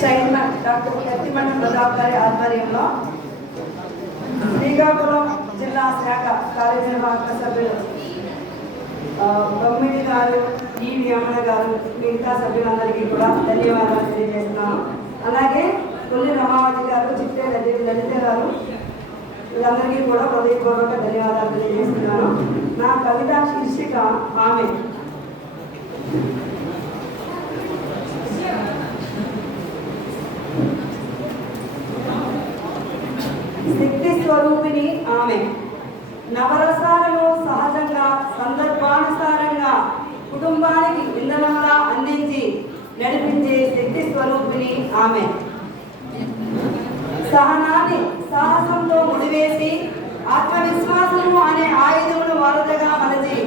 Chairman doctor కత్తిమణి Pratap గారి ఆధ్వర్యంలో శ్రీకాకుళం జిల్లా శాఖ కార్యనిర్వాహక సభ్యులు బొమ్మిడి గారు, ఈవి అమల గారు, మిగతా సభ్యులందరికీ కూడా ధన్యవాదాలు తెలియజేస్తున్నాను. అలాగే కొల్లి రమావతి గారు, చిట్టే లలిత గారు, వీళ్ళందరికీ కూడా హృదయపూర్వక ధన్యవాదాలు తెలియజేస్తున్నాను. నా కవిత శీర్షిక ఆమె. శక్తి స్వరూపిణి ఆమె. నవరసాలను సహజంగా సందర్భానుసారంగా కుటుంబానికి ఇంధనంగా అందించి నడిపించే శక్తి స్వరూపిణి ఆమె. సహనాన్ని సాహసంతో ముడివేసి ఆత్మవిశ్వాసము అనే ఆయుధమును వారధగా మలచి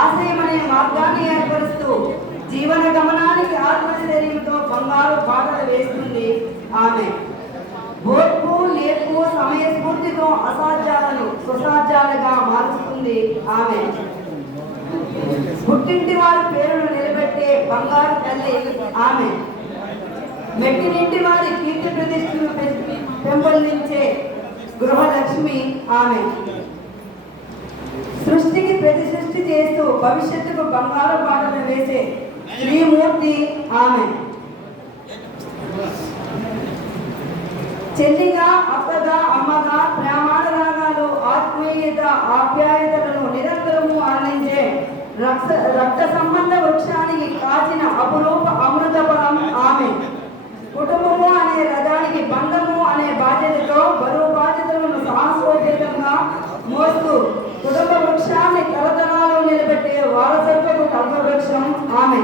ఆశయం అనే మార్గాన్ని ఏర్పరుస్తూ జీవన గమనానికి ఆత్మధైర్యంతో బంగారు బాటలు వేస్తుంది ఆమె. ఓర్పు, నేర్పు, సమయస్ఫూర్తితో అసాధ్యాలను సుసాధ్యాలుగా మారుస్తుంది ఆమె. పుట్టింటి వారి పేరును నిలబెట్టే బంగారు తల్లి ఆమె. మెట్టినింటి వారి కీర్తి ప్రతిష్టను పెంపొందించే గృహలక్ష్మి ఆమె. సృష్టికి ప్రతి సృష్టి చేస్తూ భవిష్యత్తుకు బంగారు బాటలు వేసే శ్రీమూర్తి ఆమె. చెల్లిగా, అక్కగా, అమ్మగా ప్రేమానురాగాలు, ఆత్మీయత, ఆప్యాయతలను నిరంతరము అందించే రక్త సంబంధ వృక్షానికి కాచిన అపురూప అమృత ఫలం ఆమె. కుటుంబము అనే రథానికి బంధము అనే బాధ్యతతో బరువు బాధ్యతలను సాహసోపేతంగా మోస్తూ కుటుంబ వృక్షాన్ని తరతరాలు నిలబెట్టే వారసత్వపు కల్పవృక్షం ఆమె.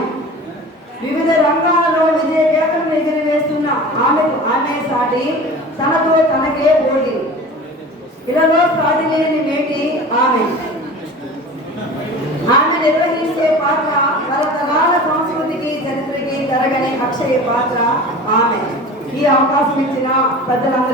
వివిధ రంగాలలో విజయ కేకలను ఎగిరివేస్తున్న ఆమె సాటి, తనతో తనకే పోటీ, ఇలాలో సాటి లేని మేటి ఆమె. ఆమె నిర్వహించే పాత్ర తరతరాల సంస్కృతికి, చరిత్రకి తరగని అక్షయ పాత్ర ఆమె. ఈ అవకాశం ఇచ్చిన పెద్దలందరికీ